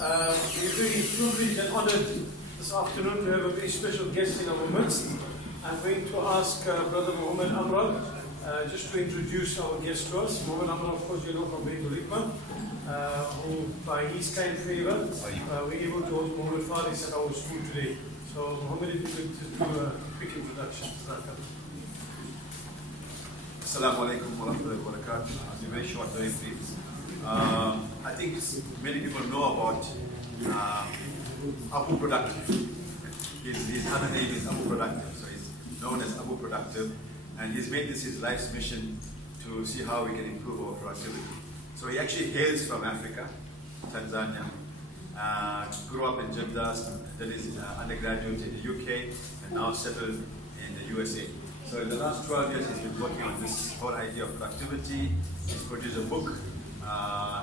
We're very privileged and honored this afternoon to have a very special guest in our midst. I'm going to ask Brother Mohammed just to introduce our guest to us. Mohammed, of course, you know from Beit Rikma, who, by his kind favor, we're able to host Mohammed Faris at our school today. So, Mohammed, if you could just do a quick introduction. Assalamu alaikum wa rahmatullahi wa barakatuh. I'll be very short, very brief. I think many people know about Abu Productive. His other name is Abu Productive, so he's known as Abu Productive, and he's made this his life's mission to see how we can improve our productivity. So he actually hails from Africa, Tanzania, grew up in Jeddah, did his undergraduate in the UK, and now settled in the USA. So in the last 12 years, he's been working on this whole idea of productivity. He's produced a book,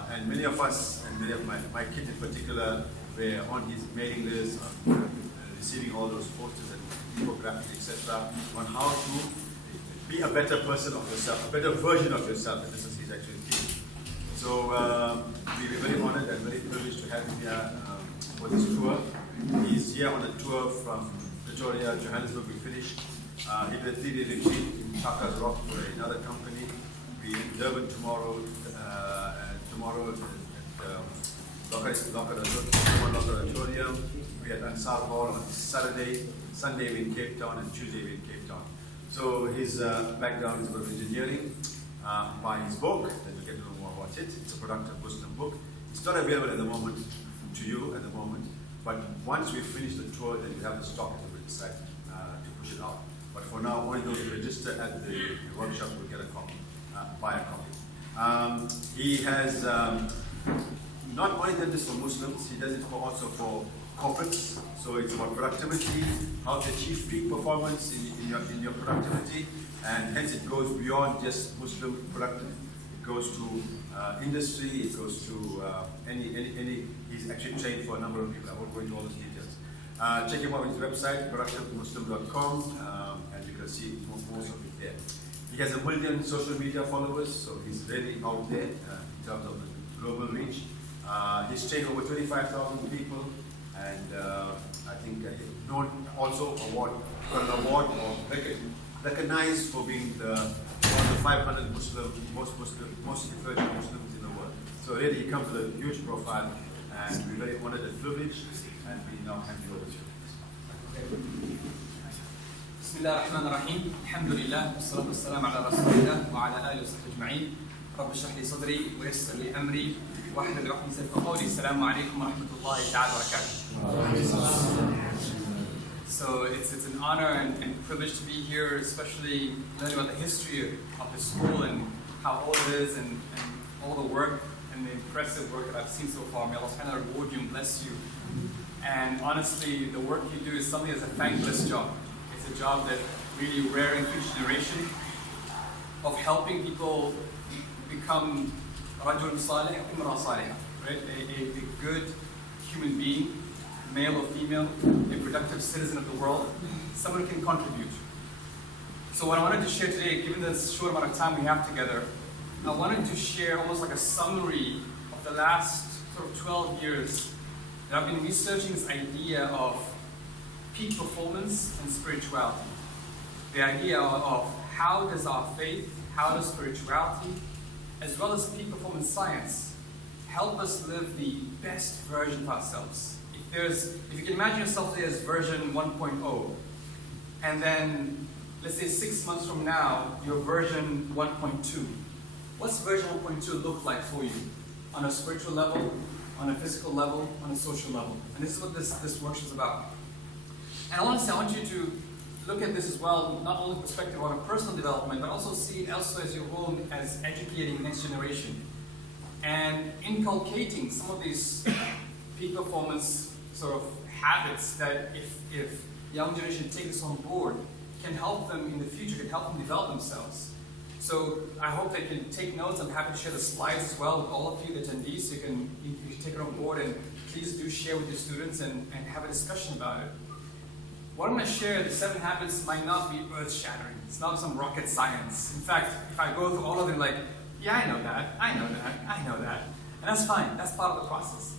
and many of us, and many of my kids in particular, were on his mailing list, receiving all those posters and infographics, etc., on how to be a better person of yourself, a better version of yourself, and this is his actual theme. So we're very honored and very privileged to have him here for this tour. He's here on a tour from Pretoria, Johannesburg. We finished. He did a 3-day retreat in Chaka's Rock for another company. We're in Durban tomorrow, at Locker Auditorium. We at Ansar Hall on Saturday, Sunday we're in Cape Town, and Tuesday we're in Cape Town. So his background is about engineering. By his book, then you'll get to know more about it. It's a productive Muslim book. It's not available at the moment to you at the moment, but once we finish the tour, then you have the stock at the website to push it out. But for now, only those who register at the workshop will get a copy, buy a copy. He has not only done this for Muslims, he does it also for corporates. So it's about productivity, how to achieve peak performance in your productivity, and hence it goes beyond just Muslim productivity. It goes to industry, it goes to any. He's actually trained for a number of people. I won't go into all those details. Check him out on his website, productivemuslim.com, and you can see most of it there. He has 1 million social media followers, so he's really out there in terms of the global reach. He's trained over 25,000 people, and I think he's known also got an award or recognized for being one of the 500 most influential Muslims in the world. So really, he comes with a huge profile, and we're very honored and privileged, and we now hand it over to you. بسم الله الرحمن الرحيم الحمد لله والصلاة والسلام على رسول الله وعلى آله وصحبه أجمعين رب اشرح لي صدري ويسر لي أمري واحلل عقدة من قولي السلام عليكم ورحمة الله تعالى وبركاته. So it's an honor and privilege to be here, especially learning about the history of the school and how old it is, and all the work and the impressive work that I've seen so far. May Allah subhanahu wa ta'ala reward you and bless you. And honestly, the work you do is something that's a thankless job. It's a job that's really rare in future generation, of helping people become rajul salih, imra salih, right? A good human being, male or female, a productive citizen of the world, someone who can contribute. So what I wanted to share today, given the short amount of time we have together, I wanted to share almost like a summary of the last sort of 12 years that I've been researching this idea of peak performance and spirituality. The idea of how does our faith, how does spirituality, as well as peak performance science, help us live the best version of ourselves. If you can imagine yourself today as version 1.0, and then let's say 6 months from now, you're version 1.2. What's version 1.2 look like for you on a spiritual level, on a physical level, on a social level? And this is what this workshop is about. And I want you to look at this as well, not only perspective on a personal development, but also see it also as your role as educating next generation and inculcating some of these peak performance sort of habits that if young generation take this on board, can help them in the future, can help them develop themselves. So I hope they can take notes. I'm happy to share the slides as well with all of you, the attendees, so you can take it on board, and please do share with your students and have a discussion about it. What I'm going to share, the 7 habits, might not be earth-shattering. It's not some rocket science. In fact, if I go through all of them like, yeah, I know that, I know that, I know that. And that's fine, that's part of the process.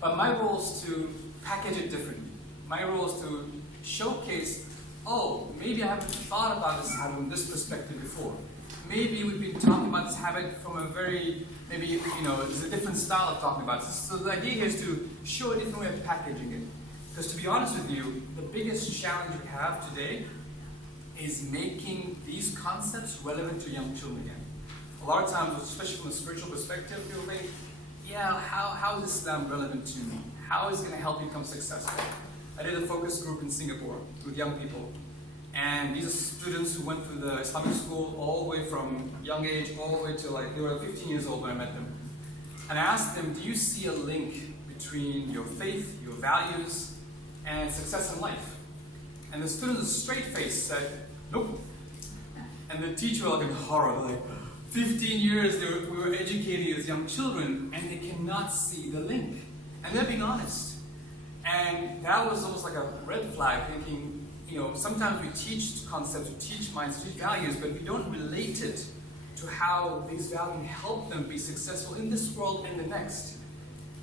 But my role is to package it differently. My role is to showcase, oh, maybe I haven't thought about this habit from this perspective before. Maybe we've been talking about this habit from a very, maybe, there's a different style of talking about it. So the idea here is to show a different way of packaging it. Because to be honest with you, the biggest challenge we have today is making these concepts relevant to young children again. A lot of times, especially from a spiritual perspective, people think, yeah, how is Islam relevant to me? How is it going to help me become successful? I did a focus group in Singapore with young people. And these are students who went through the Islamic school all the way from young age, all the way to they were 15 years old when I met them. And I asked them, do you see a link between your faith, your values, and success in life? And the students with a straight face said, nope. And the teacher was in horror, like, 15 years we were educating these young children, and they cannot see the link. And they're being honest. And that was almost like a red flag, thinking, sometimes we teach concepts, we teach minds, we teach values, but we don't relate it to how these values can help them be successful in this world and the next.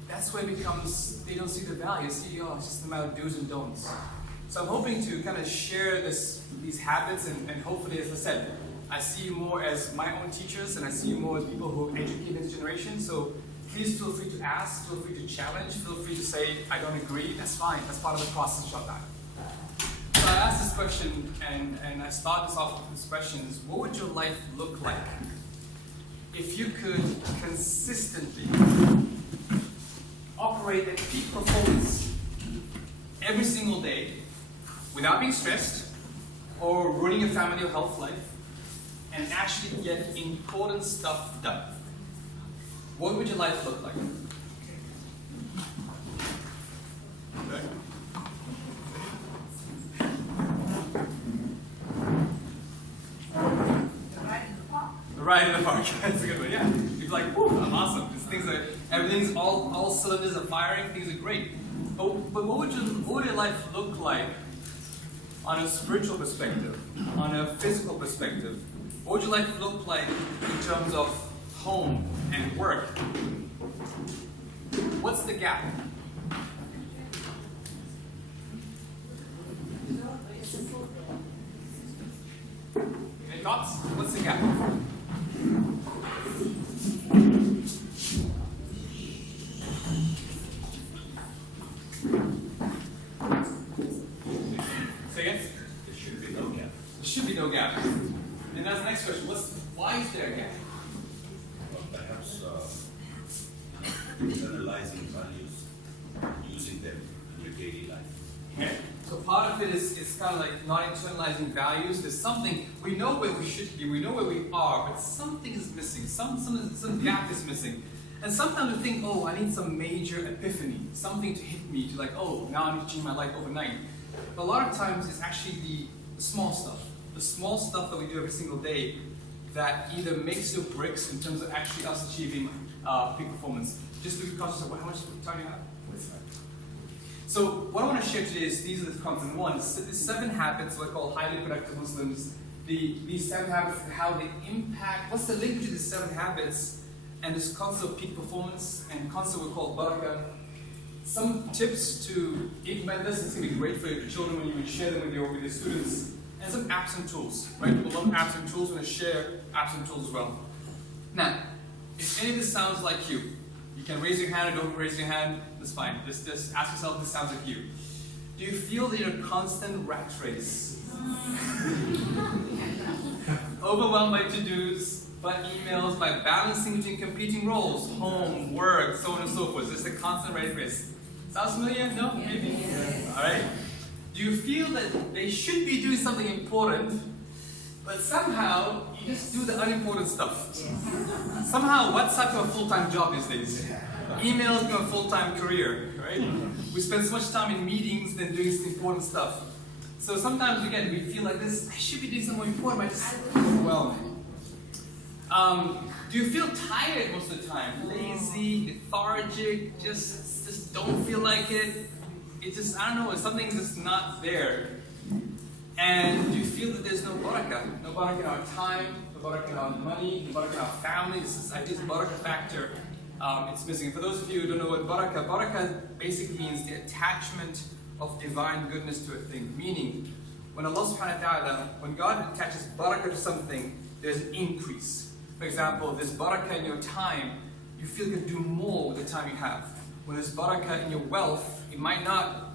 That's where it becomes, they don't see the value. See, it's just a matter of do's and don'ts. So I'm hoping to kind of share these habits, and hopefully, as I said, I see you more as my own teachers, and I see you more as people who educate this generation. So please feel free to ask, feel free to challenge, feel free to say, I don't agree. That's fine. That's part of the process, inshallah. So I asked this question, and I start this off with this question: is what would your life look like if you could consistently operate at peak performance every single day without being stressed or ruining your family or health life, and actually get important stuff done? What would your life look like? Okay. Right in the park. That's a good one. Yeah. You'd be like, whoo, I'm awesome. Everything's all cylinders are firing. Things are great. But what would your life look like on a spiritual perspective, on a physical perspective? What would your life look like in terms of home and work? What's the gap? Any thoughts? What's the gap? Say again? There should be no gap. There should be no gap. And that's the next question. Why is there a gap? Well, perhaps internalizing values, using them in your daily life. Okay. So part of it is kind of like not internalizing values. There's something, we know where we should be, we know where we are, but something is missing, some gap is missing. And sometimes we think, oh, I need some major epiphany, something to hit me, to like, oh, now I need to change my life overnight. But a lot of times it's actually the small stuff that we do every single day that either makes or breaks in terms of actually us achieving peak performance. Just to be conscious of how much time you have. So what I want to share today is these are the content. One, the 7 habits we're called highly productive Muslims. These 7 habits and how they impact, what's the link between these 7 habits and this concept of peak performance and concept we call barakah. Some tips to implement this. It's going to be great for your children when you share them with your students. And some apps and tools, right? People love apps and tools. We're going to share apps and tools as well. Now, if any of this sounds like you can raise your hand or don't raise your hand, that's fine. Just ask yourself if this sounds like you. Do you feel that you're in a constant rat race? Overwhelmed by to-dos, by emails, by balancing between competing roles, home, work, so on and so forth. It's just a constant rat race. Sounds familiar? No? Maybe? Yes. All right. Do you feel that they should be doing something important, but somehow you just do the unimportant stuff? Yes. Somehow WhatsApp is a full-time job these days. Email is a full-time career, right? We spend so much time in meetings than doing some important stuff. So sometimes, again, we feel like this, I should be doing something more important, but I just overwhelmed. Do you feel tired most of the time? Lazy, lethargic, just don't feel like it? It just, I don't know, something's just not there. And do you feel that there's no barakah? No barakah in our time, no barakah in our money, no barakah in our family. This idea of barakah factor It's missing. For those of you who don't know what barakah basically means the attachment of divine goodness to a thing. Meaning, when Allah subhanahu wa ta'ala, when God attaches barakah to something, there's an increase. For example, there's barakah in your time, you feel you can do more with the time you have. When there's barakah in your wealth, it might not,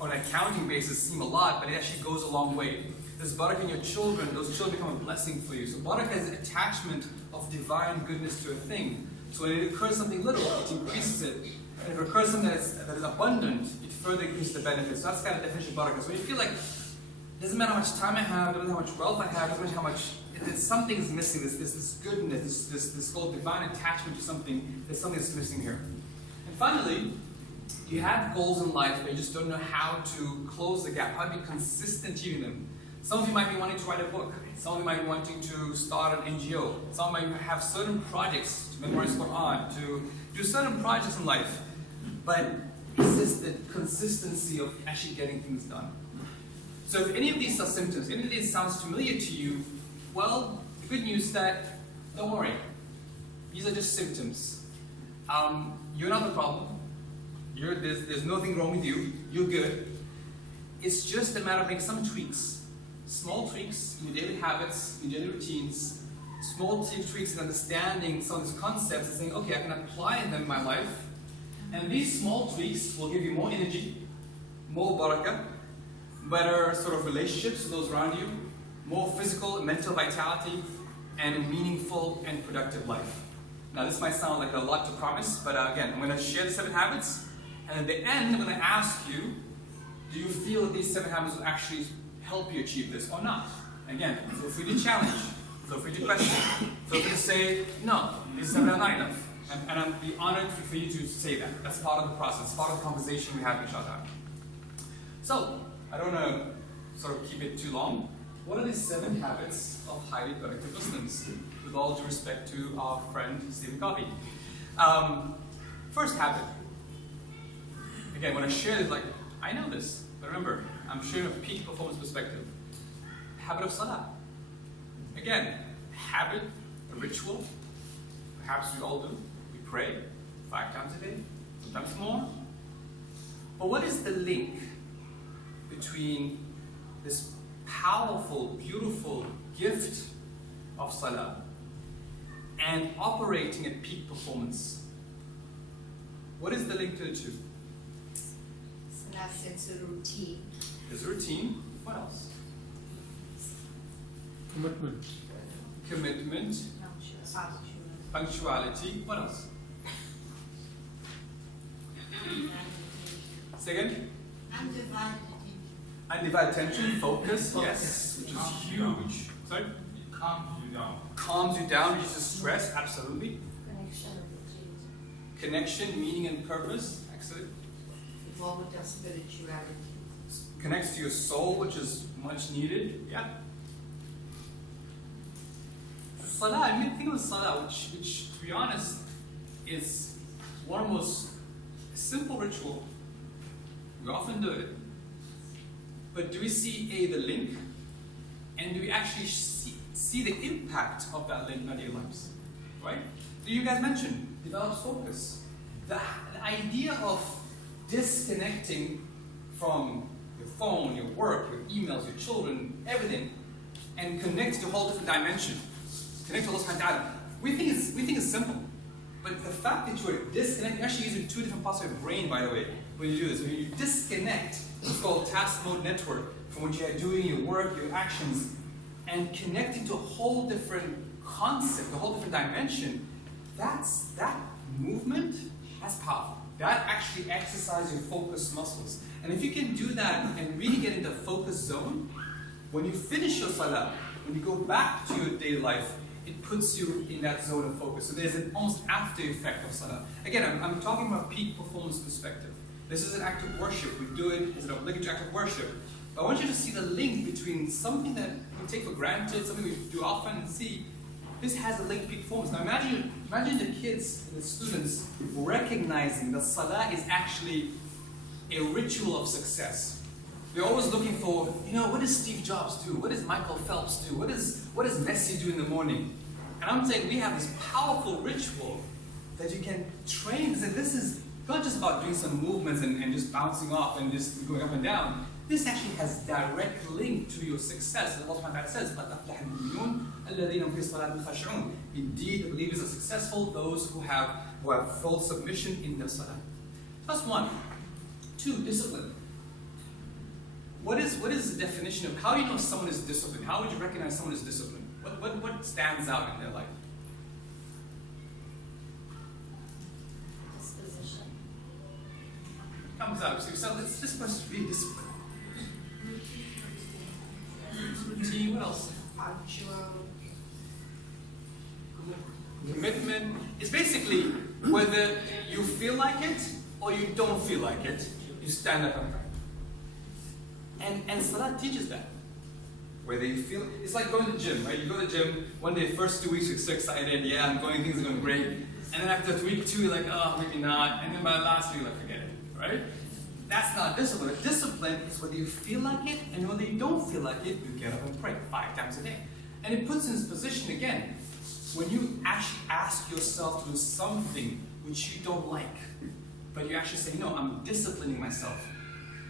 on an accounting basis seem a lot, but it actually goes a long way. There's barakah in your children, those children become a blessing for you. So barakah is an attachment of divine goodness to a thing. So when it occurs something little, it increases it. And if it occurs something that is abundant, it further increases the benefits. So that's kind of the definition of barakah. So when you feel like, it doesn't matter how much time I have, it doesn't matter how much wealth I have, it doesn't matter how much, something is missing, this goodness, this whole divine attachment to something, there's something that's missing here. And finally, you have goals in life, but you just don't know how to close the gap, how to be consistent achieving them. Some of you might be wanting to write a book. Some of you might be wanting to start an NGO. Some of you might have certain projects to memorize Quran, to do certain projects in life. But it's just the consistency of actually getting things done. So if any of these are symptoms, any of these sounds familiar to you, well, the good news is that, don't worry. These are just symptoms. You're not the problem. There's nothing wrong with you. You're good. It's just a matter of making some tweaks. Small tweaks in your daily habits, in your daily routines, small tweaks in understanding some of these concepts and saying, okay, I can apply them in my life. And these small tweaks will give you more energy, more barakah, better sort of relationships with those around you, more physical and mental vitality, and a meaningful and productive life. Now this might sound like a lot to promise, but again, I'm going to share the 7 habits, and at the end, I'm going to ask you, do you feel that these 7 habits will actually help you achieve this or not? Again, feel free to challenge, feel free to question, feel free to say, no, these 7 are not enough. And I'd be honored for you to say that. That's part of the process, part of the conversation we have with each other. So, I don't want to sort of keep it too long. What are these 7 habits of highly productive Muslims? With all due respect to our friend Stephen Covey. First habit. Again, when I share this, like, I know this, but remember, I'm sharing a peak performance perspective. Habit of salah. Again, habit, a ritual. Perhaps we all do. We pray 5 times a day, sometimes more. But what is the link between this powerful, beautiful gift of salah and operating at peak performance? What is the link to the two? Salah sets a routine. There's a routine. What else? Commitment. Commitment. Punctuality. What else? Second? Undivided attention, focus, yes, which is huge. Sorry? It calms you down. Calms you down, reduces stress, absolutely. Connection, meaning and purpose, excellent. Involvement of spirituality. Connects to your soul, which is much needed, yeah. Salah, I mean, think of salah, which to be honest, is one of the most simple ritual. We often do it. But do we see the link? And do we actually see the impact of that link in our daily lives? Right? So you guys mentioned, develops focus. The idea of disconnecting from your phone, your work, your emails, your children, everything, and connect to a whole different dimension. Connect to Allah subhanahu wa ta'ala. We think it's simple. But the fact that you are disconnected, you're actually using 2 different parts of your brain, by the way, when you do this. When you disconnect, it's called task mode network, from what you are doing, your work, your actions, and connecting to a whole different concept, a whole different dimension, that movement, that's powerful. That actually exercises your focus muscles. And if you can do that and really get into the focus zone, when you finish your salah, when you go back to your daily life, it puts you in that zone of focus. So there's an almost after effect of salah. Again, I'm talking about peak performance perspective. This is an act of worship. We do it as an obligatory act of worship. But I want you to see the link between something that we take for granted, something we do often, and see this has a link to peak performance. Now imagine the kids and the students recognizing that salah is actually a ritual of success. We're always looking for, what does Steve Jobs do? What does Michael Phelps do? What does Messi do in the morning? And I'm saying we have this powerful ritual that you can train. So this is not just about doing some movements and just bouncing off and just going up and down. This actually has direct link to your success. Allah subhanahu wa ta'ala says, قَدْ أَفْلَحَ الْمُؤْمِنُونَ الَّذِينَ هُمْ فِي صَلَاتِهِمْ خَاشِعُونَ. Indeed, the believers are successful, those who have full submission in their salah. That's one. Two, discipline. What is the definition of, how do you know someone is disciplined? How would you recognize someone is disciplined? What stands out in their life? Disposition. Comes out. So this person be disciplined. Routine, what else? Punctual. Commitment. It's basically whether you feel like it or you don't feel like it, you stand up and pray. And Salah teaches that. Whether you feel, it's like going to the gym, right? You go to the gym, one day, first 2 weeks, you're so excited, yeah, I'm going, things are going great. And then after week 2, you're like, oh, maybe not. And then by the last week, you're like, forget it, right? That's not discipline. A discipline is whether you feel like it and whether you don't feel like it, you get up and pray 5 times a day. And it puts in this position again, when you actually ask yourself to do something which you don't like, but you actually say, no, I'm disciplining myself.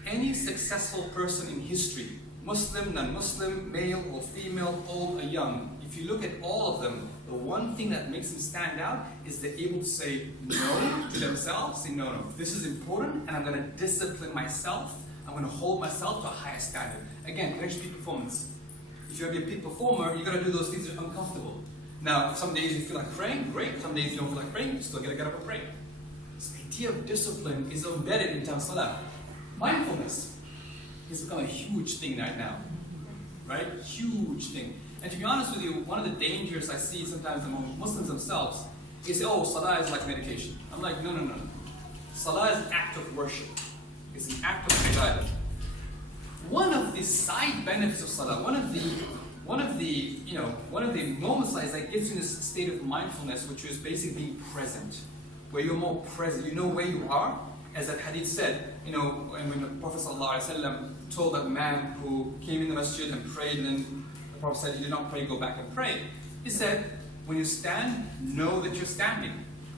Any successful person in history, Muslim, non-Muslim, male or female, old or young, if you look at all of them, the one thing that makes them stand out is they're able to say no to themselves, say no, this is important and I'm going to discipline myself, I'm going to hold myself to a higher standard. Again, connection to peak performance. If you're going to be a peak performer, you've got to do those things that are uncomfortable. Now, some days you feel like praying, great. Some days you don't feel like praying, you still got to get up and pray. So the idea of discipline is embedded in Salah. Mindfulness has become a huge thing right now, right? Huge thing. And to be honest with you, one of the dangers I see sometimes among Muslims themselves is, oh, Salah is like medication. I'm like, no. Salah is an act of worship. It's an act of ibadah. One of the side benefits of Salah, one of the moments that gets you in this state of mindfulness, which is basically being present, where you're more present, you know where you are. As that hadith said, and when the Prophet ﷺ told that man who came in the masjid and prayed, and then the Prophet said, you did not pray, go back and pray. He said, when you stand, know that you're standing.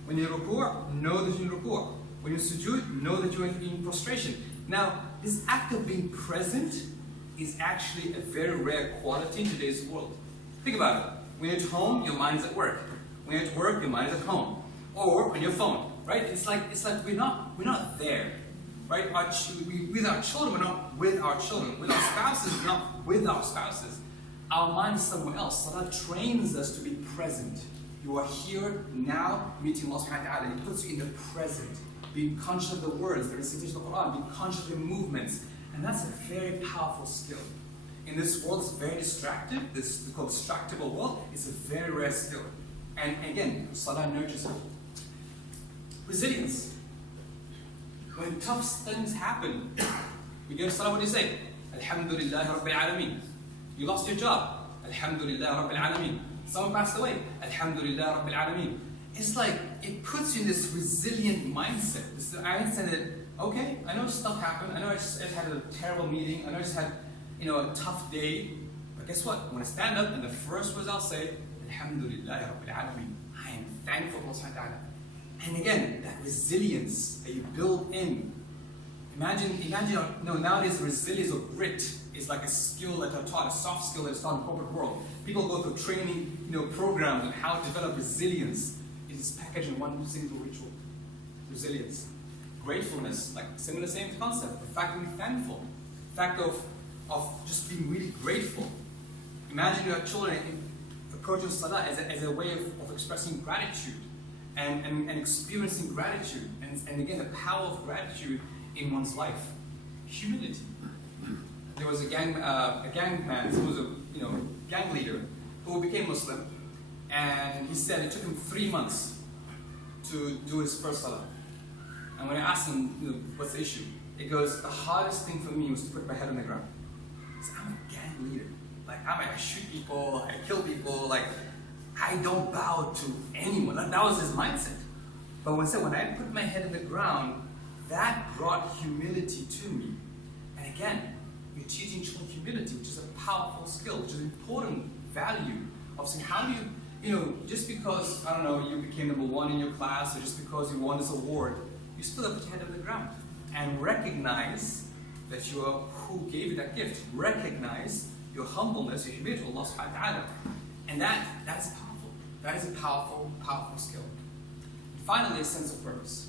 When you ruku', know that you're in ruku'. When you sujood, know that you're in prostration. Now, this act of being present is actually a very rare quality in today's world. Think about it. When you're at home, your mind is at work. When you're at work, your mind is at home. Or on your phone, right? It's like we're not there, right? With our children, we're not with our children. With our spouses, we're not with our spouses. Our mind is somewhere else. Salah trains us to be present. You are here now, meeting Allah subhanahu wa ta'ala. It puts you in the present. Being conscious of the words, the recitation of the Quran, being conscious of your movements. And that's a very powerful skill. In this world, it's very distracted. This is called distractible world. It's a very rare skill. And again, Salah nurtures it. Resilience. When tough things happen, we go to Salah, what do you say? Alhamdulillah Rabbil Alameen. You lost your job. Alhamdulillah Rabbil Alameen. Someone passed away. Alhamdulillah Rabbil Alameen. It's like, it puts you in this resilient mindset. I understand that, okay, I know stuff happened. I know I just had a terrible meeting. I know I just had, a tough day. But guess what? When I stand up, and the first words I'll say, Alhamdulillah Rabbil Alameen. I am thankful for Allah. And again, that resilience that you build in. Imagine, nowadays resilience or grit is like a skill that are taught, a soft skill that is taught in the corporate world. People go through training, programs on how to develop resilience. It is packaged in one single ritual. Resilience. Gratefulness, like similar same concept. The fact of being thankful. The fact of just being really grateful. Imagine your children approaching Salah as a way of expressing gratitude. And experiencing gratitude, and again the power of gratitude in one's life. Humility. There was a gang man who was a gang leader who became Muslim, and he said it took him 3 months to do his first Salah. And when I asked him, what's the issue? He goes, the hardest thing for me was to put my head on the ground. He said, I'm a gang leader. Like I shoot people, I kill people, I don't bow to anyone. That was his mindset. But when I put my head in the ground, that brought humility to me. And again, you're teaching children humility, which is a powerful skill, which is an important value of saying, how do you, just because, I don't know, you became number one in your class, or just because you won this award, you still have to put your head on the ground and recognize that you are who gave you that gift. Recognize your humbleness, your humility to Allah subhanahu wa ta'ala. And that's powerful. That is a powerful, powerful skill. And finally, a sense of purpose.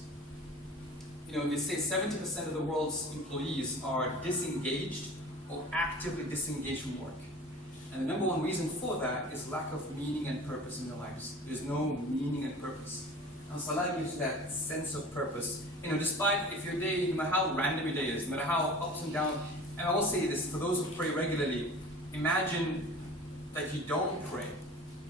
They say 70% of the world's employees are disengaged or actively disengaged from work. And the number one reason for that is lack of meaning and purpose in their lives. There's no meaning and purpose. And Salah gives you that sense of purpose. Despite if your day, no matter how random your day is, no matter how ups and downs, and I will say this, for those who pray regularly, imagine that you don't pray,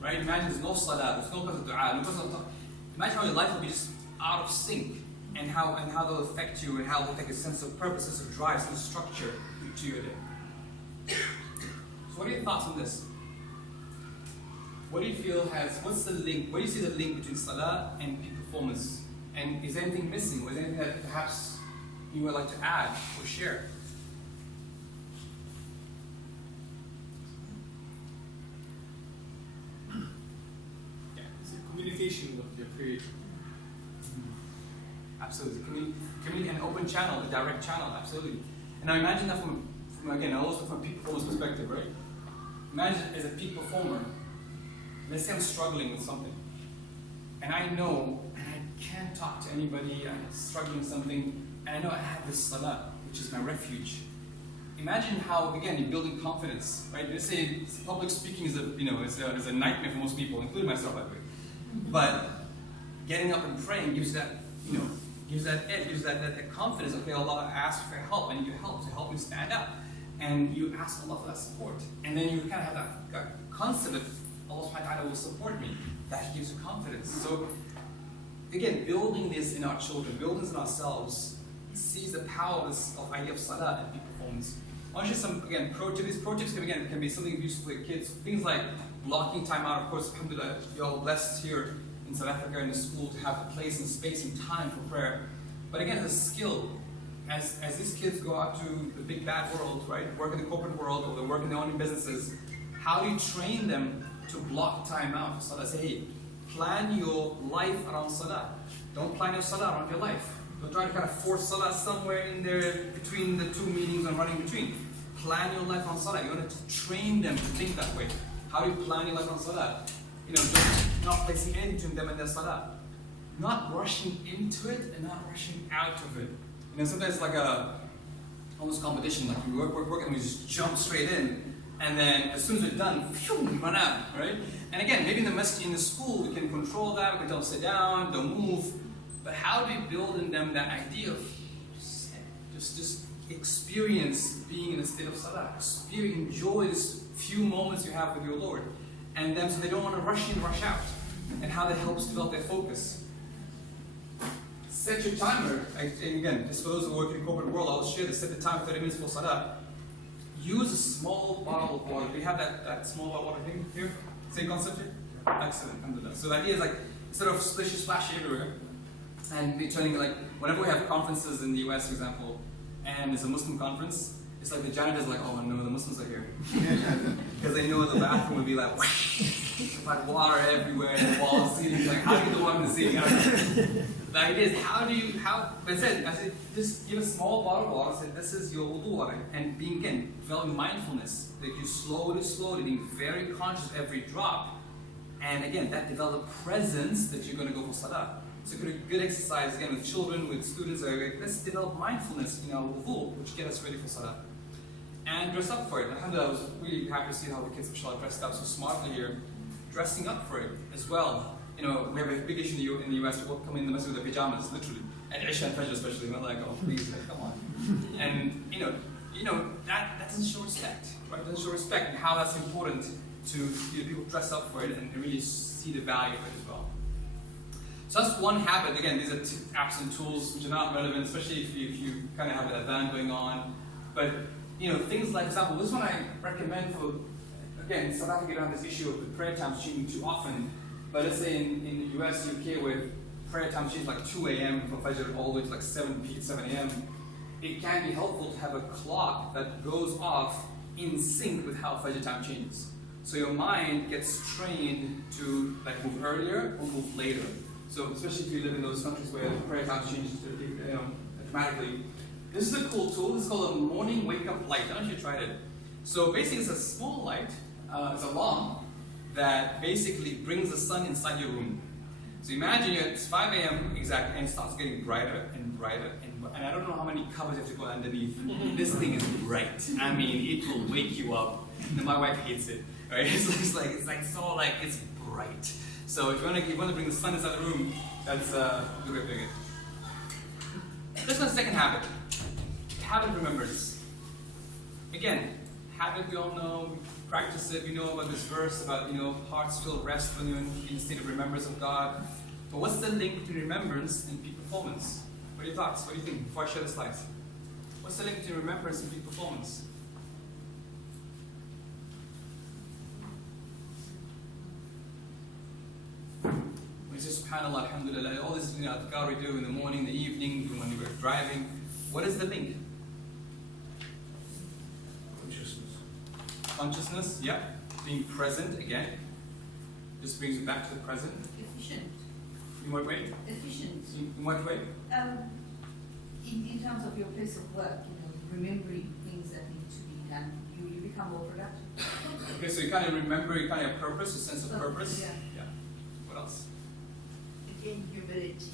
right? Imagine there's no salah, there's no person of dua, no person of talk. Imagine how your life will be just out of sync, and how they'll affect you, and how they'll take a sense of purpose, sense of drive, sense of structure to your day. So what are your thoughts on this? What do you feel what's the link, where do you see the link between salah and peak performance? And is there anything missing? Or is there anything that perhaps you would like to add or share? Yeah, it's a communication with your creator. Absolutely. Community, an open channel, a direct channel, absolutely. And now imagine that from again, also from a peak performance perspective, right? Imagine as a peak performer, let's say I'm struggling with something. And I know, and I can't talk to anybody, I'm struggling with something, and I know I have this salah, which is my refuge. Imagine how, again, you're building confidence, right? Let's say public speaking is a nightmare for most people, including myself, by the way. But getting up and praying gives that, gives that edge, gives that confidence. Okay, Allah asks for help, I need your help to help me stand up. And you ask Allah for that support. And then you kind of have that concept that Allah subhanahu wa ta'ala will support me. That gives you confidence. So, again, building this in our children, building this in ourselves, sees the power of idea of salah and peak performance. I want to share some, again, pro tips. Pro tips can be something useful for your kids. Things like blocking time out. Of course, alhamdulillah, you're all blessed here in South Africa in the school to have a place and space and time for prayer. But again, as a skill, as these kids go out to the big bad world, right, work in the corporate world, or they work in their own businesses, how do you train them to block time out for salah? Say, hey, plan your life around salah. Don't plan your salah around your life. Don't try to kind of force salah somewhere in there between the two meetings and running between. Plan your life on salah. You want to train them to think that way. How do you plan your life on salah? Just not placing anything between them and their salah. Not rushing into it and not rushing out of it. Sometimes it's like almost competition, like you work, and we just jump straight in, and then as soon as we're done, phew, we run out, right? And again, maybe in the school, we can control that, we can tell them sit down, don't move, but how do we build in them that idea of just experience being in a state of salah, enjoy this few moments you have with your Lord, and then so they don't want to rush in, rush out, and how that helps develop their focus. Set your timer. And again, just for those who work in the corporate world, I'll share this. Set the timer 30 minutes for salah. Use a small bottle of water. Do you have that small bottle of water here? Same concept here? Excellent. Alhamdulillah. So the idea is like, instead of splash everywhere, and be turning like, whenever we have conferences in the US, for example, and it's a Muslim conference, it's like the janitor's like, oh no, the Muslims are here. Because they know the bathroom would be like, like water everywhere, the walls, ceilings, like, how do you get the water in the ceiling? The idea is, I said, just give a small bottle of water, say, this is your wudu water, and developing mindfulness, that you slowly, being very conscious of every drop, and again, that develop presence that you're going to go for salah. So good exercise, again, with children, with students, let's develop mindfulness in our wudu, which get us ready for salah. And dress up for it. Alhamdulillah, I was really happy to see how the kids inshallah dressed up so smartly here, dressing up for it as well. We have a big issue in the US, people come in the masjid with their pajamas, literally. At Isha and Fajr especially, not like, oh please, come on. And that doesn't show respect, right? It doesn't show respect, and how that's important to people dress up for it and really see the value of it as well. So that's one habit. Again, these are apps and tools which are not relevant, especially if you kind of have an event going on. But things like, for example, this one I recommend for, again, South Africa don't have this issue of the prayer times changing too often. But let's say in the US, UK, where prayer time changes like 2 a.m. from Fajr all the way to like 7 a.m., it can be helpful to have a clock that goes off in sync with how Fajr time changes. So your mind gets trained to like move earlier or move later. So especially if you live in those countries where the prayer time changes dramatically. This is a cool tool. This is called a morning wake up light. I don't know if you tried it. So basically it's a small light, it's a lamp that basically brings the sun inside your room. So imagine it's 5 a.m. exactly, and it starts getting brighter and brighter, and I don't know how many covers you have to go underneath. This thing is bright. I mean, it will wake you up. And my wife hates it. Right? It's bright. So if you want to bring the sun inside the room, that's good. Let's go to the second habit. Habit remembrance. Again, habit we all know. We practice it. We know about this verse about hearts feel rest when you're in the state of remembrance of God. But what's the link between remembrance and peak performance? What are your thoughts? What do you think? Before I share the slides, what's the link between remembrance and peak performance? We say subhanallah, alhamdulillah, all this adhkar we do in the morning, in the evening, when we're driving. What is the link? Consciousness, yeah. Being present again. Just brings you back to the present. Efficient. In what way? Efficient. In what way? In terms of your place of work, remembering things that need to be done, you become more productive. Okay, so you kind of remember, you kind of have purpose, a sense of purpose. Yeah. What else? Again, humility.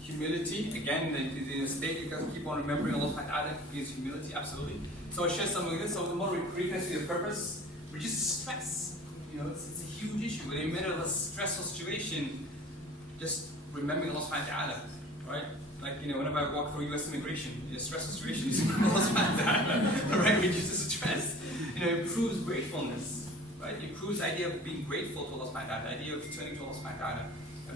Humility, again, in a state you can keep on remembering Allah subhanahu wa ta'ala gives humility, absolutely. So I share something like this. So the more we reconnect to your purpose, reduce stress. It's a huge issue. When you're in the middle of a stressful situation, just remembering Allah subhanahu wa ta'ala, right? Like, whenever I walk through US immigration, in a stressful situation, you Allah subhanahu wa ta'ala, right? Reduces stress. Improves gratefulness, right? Improves the idea of being grateful to Allah subhanahu wa ta'ala, the idea of turning to Allah subhanahu wa ta'ala,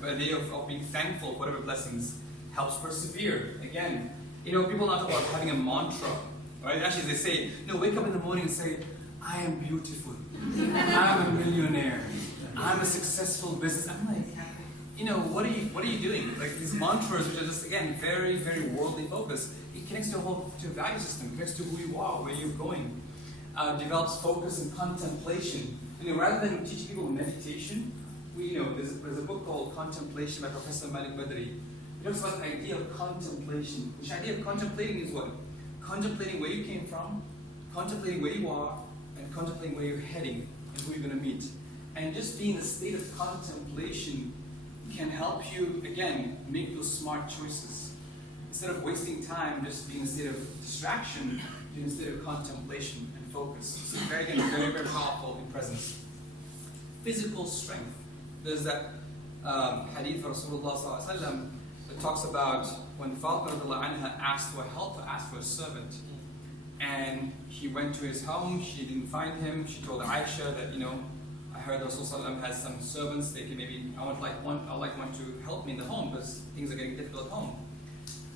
the idea of being thankful for whatever blessings, helps persevere. Again, people talk about having a mantra, right? Actually, they say, wake up in the morning and say, I am beautiful. I'm a millionaire. I'm a successful business. I'm like, what are you doing? Like these mantras, which are just again very, very worldly focused. It connects to a value system. It connects to who you are, where you're going. Develops focus and contemplation. Rather than teaching people meditation, there's a book called Contemplation by Professor Malik Badri. It talks about the idea of contemplation. Which idea of contemplating is what? Contemplating where you came from, contemplating where you are, and contemplating where you're heading and who you're going to meet. And just being in a state of contemplation can help you, again, make those smart choices. Instead of wasting time just being in a state of distraction, being in a state of contemplation and focus. So very, very, very powerful in presence. Physical strength. There's that hadith of Rasulullah ﷺ that talks about when Fatima asked for help, asked for a servant. And he went to his home, she didn't find him, she told Aisha that, I heard Rasulullah has some servants, they can I would like one to help me in the home because things are getting difficult at home.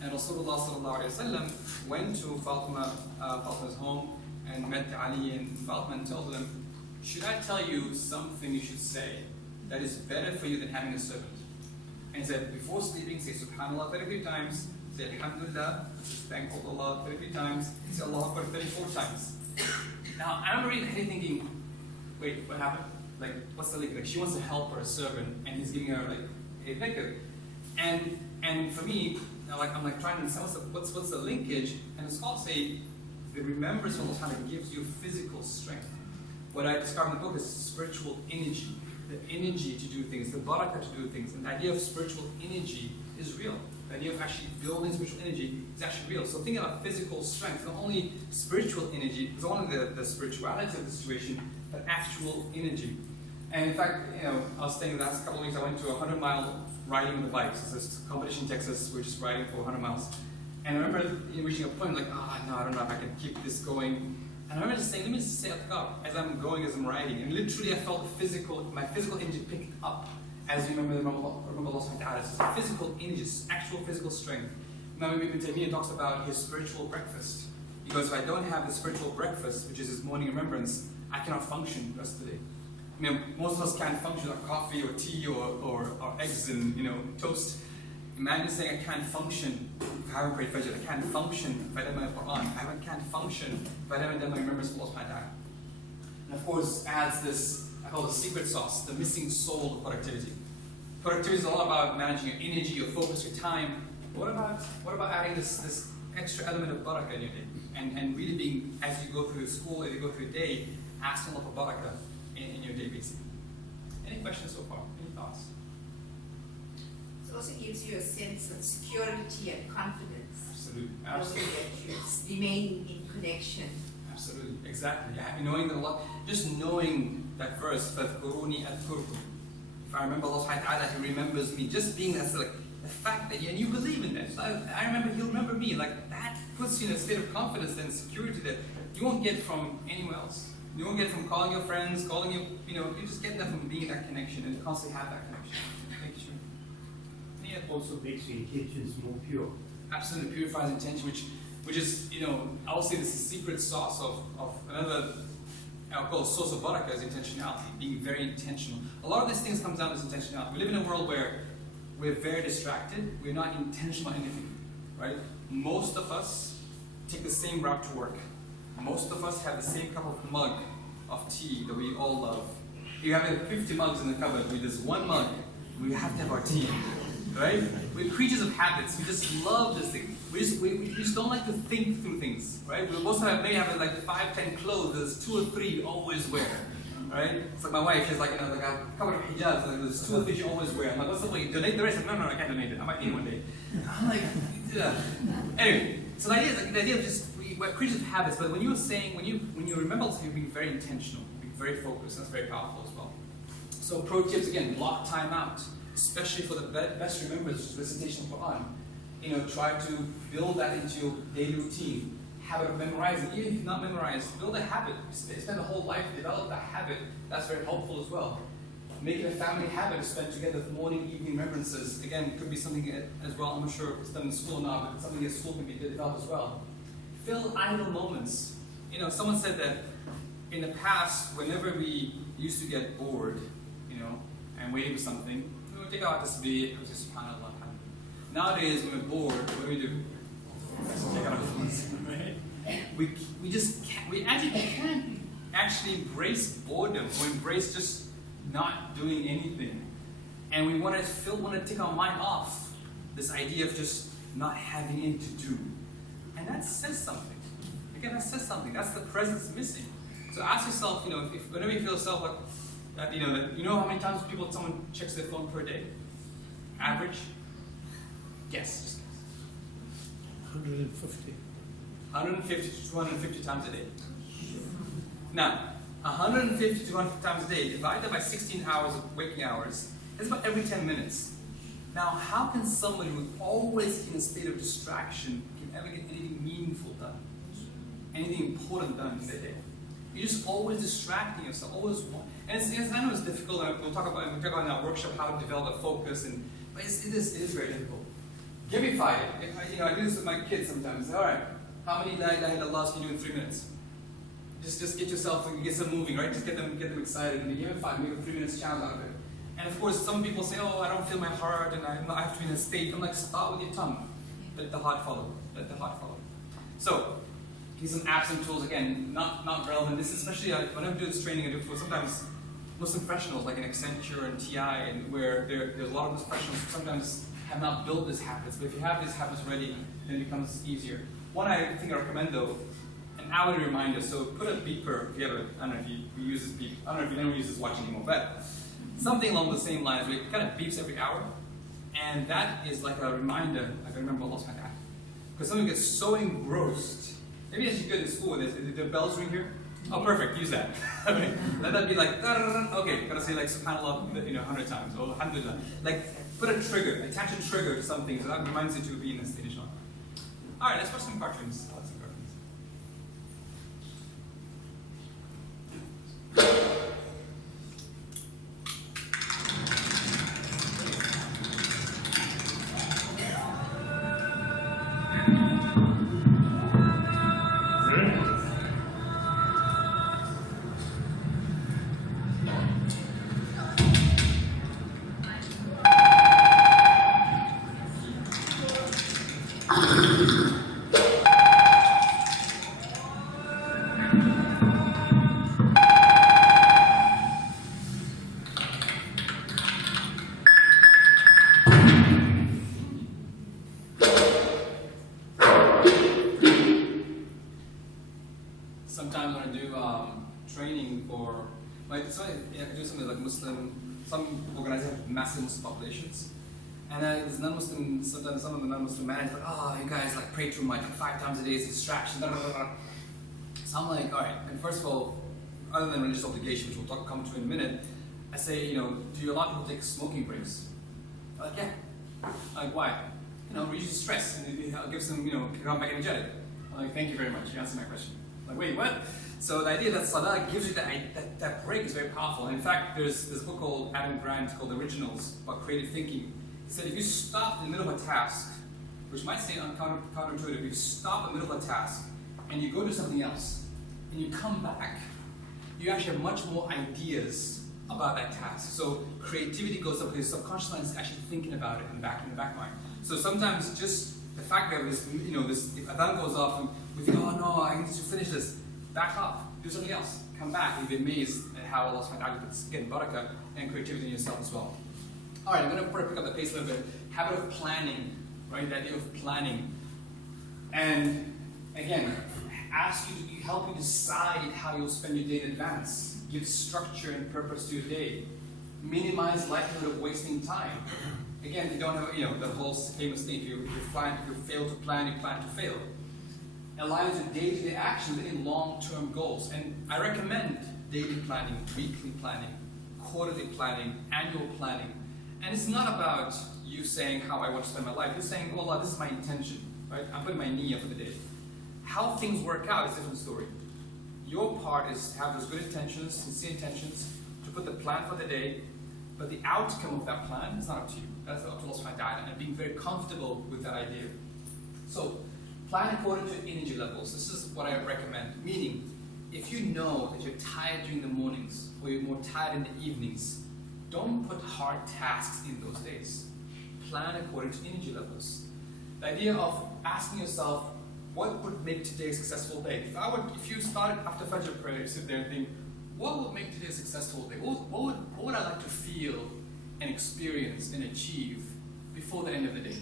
And Rasulullah went to Fatima's home and met Ali and Fatima and told them, should I tell you something you should say that is better for you than having a servant? And he said, before sleeping, say Subhanallah 33 times, say Alhamdulillah, thankful to Allah 33 times, say Allah Akbar 34 times. Now, I remember reading the hadith thinking, wait, what happened? Like, what's the link? Like, she wants to help her servant, and he's giving her like a dhikr. And for me, I'm trying to understand what's the linkage. And the scholars say the remembrance of Allah gives you physical strength. What I describe in the book is spiritual energy, the energy to do things, the barakah to do things. And the idea of spiritual energy is real. The idea of actually building spiritual energy is actually real. So think about physical strength, not only spiritual energy, it's not only the spirituality of the situation, but actual energy. And in fact, I was saying the last couple of weeks I went to a 100-mile riding with a bike. So it's a competition in Texas, we're just riding for 100 miles. And I remember reaching a point like, no, I don't know if I can keep this going. And I remember just saying, let me just say out loud as I'm going, as I'm riding. And literally I felt my physical energy picked up as you remember Allah subhanahu wa ta'ala. It's physical energy, actual physical strength. Now Ibn Taymiyyah talks about his spiritual breakfast. He goes, if I don't have the spiritual breakfast, which is his morning remembrance, I cannot function the rest of the day. Most of us can't function on coffee or tea or eggs and toast. Imagine saying I can't function if I haven't prayed Fajr. I can't function if I don't know the Quran. I can't function if I haven't done my remembrance of Allah subhanahu wa ta'ala. And of course adds this I call it the secret sauce, the missing soul of productivity. Productivity is all about managing your energy, your focus, your time. What about adding this extra element of barakah in your day? And really being, as you go through school, as you go through your day, asking Allah for barakah in your day, basically. Any questions so far? Any thoughts? It also gives you a sense of security and confidence. Absolutely. Knowing Absolutely. that you're remaining in connection. Absolutely. Exactly. Yeah. Knowing that Allah, just knowing that verse, فَاذْكُرُونِي أَذْكُرْكُمْ. If I remember Allah subhanahu wa ta'ala, He remembers me. Just being that, like, the fact that, and you believe in that. So I remember He'll remember me. Like, that puts you in a state of confidence and security that you won't get from anywhere else. You won't get from calling your friends, calling you just get that from being in that connection and constantly have that connection. Thank you, Shreem. It also makes your intentions more pure. Absolutely purifies intention, which is, I will say this is the secret sauce of another, I'll call it source of barakah is intentionality, being very intentional. A lot of these things comes down to this intentionality. We live in a world where we're very distracted, we're not intentional about anything, right? Most of us take the same route to work. Most of us have the same cup of mug of tea that we all love. You have 50 mugs in the cupboard, with this one mug, we have to have our tea, right? We're creatures of habits, we just love this thing. We just don't like to think through things, right? We most of us may have like 5, 10 clothes, there's 2 or 3 you always wear, right? It's like my wife, she's like, like a couple of hijabs, like there's 2 or 3 she always wear. I'm like, what's the way? Donate the rest? No, I can't donate it. I might need it one day. I'm like, yeah. Anyway, so the idea of just, we're creatures of habits, but when you were saying, when you remember you're being very intentional, being very focused, that's very powerful as well. So pro tips again, block time out, especially for the best remembrance, recitation of Quran. Try to build that into your daily routine. Habit of memorizing, even if you've not memorized, build a habit. Spend a whole life, develop that habit. That's very helpful as well. Make it a family habit to spend together morning, evening remembrances. Again, it could be something as well, I'm not sure if it's done in school or not, but something at school can be developed as well. Fill idle moments. Someone said that in the past, whenever we used to get bored, and waiting for something, we would take out this video, which is subhanAllah. Nowadays, when we're bored, what do we do? Check out our phones, right? We can't actually embrace boredom or embrace just not doing anything. And we want to take our mind off this idea of just not having anything to do. And that says something. Again, that says something. That's the presence missing. So ask yourself, if whenever you feel yourself like that, how many times someone checks their phone per day? Average? Guess. Just guess. 150. 150 to 250 times a day. Now, 150 to 200 times a day divided by 16 hours of waking hours is about every 10 minutes. Now, how can somebody who's always in a state of distraction can ever get anything meaningful done? Anything important done in their day? You're just always distracting yourself, always. And I know it's difficult, and we'll talk about in our workshop how to develop a focus, but it is very difficult. Gamify it. I do this with my kids sometimes. All right, how many la ilaha illallahs can you do in 3 minutes? Just get yourself, get them moving, right? Just get them excited, and gamify, make a 3 minutes challenge out of it. And of course, some people say, oh, I don't feel my heart, and I have to be in a state. I'm like, start with your tongue. Let the heart follow. Let the heart follow. So, here's some apps and tools, again, not relevant. This is especially, when I do this training, I do for sometimes Muslim professionals, like an Accenture and TI, and where there's a lot of those professionals who sometimes have not built these habits. But if you have these habits already, then it becomes easier. One I think I recommend, though, an hourly reminder. So put a beeper, if you have I don't know if you use this beep, I don't know if anyone uses watching anymore, but something along the same lines where it kind of beeps every hour. And that is like a reminder, I can remember Allah subhanahu wa ta'ala. Because someone gets so engrossed. Maybe as you go to school, the bells ring here. Oh, perfect, use that. Let that be like, okay, gotta say like subhanAllah, 100 times, or alhamdulillah. Like, put a trigger, attach a trigger to something, so that reminds you to be in a state of shop. Alright, let's watch some cartoons. Let's see cartoons. sometimes when I do training for, like, so I do something like Muslim, some organizations have massive Muslim populations. And there's non-Muslim, sometimes some of the non-Muslim managers are like, oh, you guys like pray too much, like 5 times a day is distraction, blah, blah, blah, blah. So I'm like, all right, and first of all, other than religious obligation, which we'll come to in a minute, I say, do you allow people to take smoking breaks? They're like, yeah. I'm like, why? Reduces stress, and it gives them, come back energetic. I'm like, thank you very much, you answered my question. I'm like, wait, what? So the idea that salah gives you that break is very powerful. And in fact, there's this book called Adam Grant called Originals about creative thinking. He said if you stop in the middle of a task, which might seem counterintuitive, if you stop in the middle of a task and you go do something else, and you come back, you actually have much more ideas about that task. So creativity goes up because your subconscious mind is actually thinking about it in the back mind. So sometimes just the fact that this, if adhan goes off and we think, oh no, I need to finish this, back off, do something else, come back, you'll be amazed at how Allah subhanahu wa ta'ala puts again barakah and creativity in yourself as well. Alright, I'm going to pick up the pace a little bit. Habit of planning, right? The idea of planning. And again, help you decide how you'll spend your day in advance. Give structure and purpose to your day. Minimize likelihood of wasting time. Again, if you don't have, the whole famous thing, if you fail to plan, you plan to fail. Allows you day-to-day actions in long-term goals. And I recommend daily planning, weekly planning, quarterly planning, annual planning. And it's not about you saying how I want to spend my life. You're saying, oh Allah, this is my intention, right? I'm putting my niyyah for the day. How things work out is a different story. Your part is to have those good intentions, sincere intentions, to put the plan for the day, but the outcome of that plan is not up to you. That's up to Allah subhanahu wa ta'ala, and being very comfortable with that idea. So, plan according to energy levels. This is what I recommend. Meaning, if you know that you're tired during the mornings, or you're more tired in the evenings, don't put hard tasks in those days. Plan according to energy levels. The idea of asking yourself, what would make today a successful day? If you started after Fajr prayer, you sit there and think, what would make today a successful day? What would I like to feel and experience and achieve before the end of the day?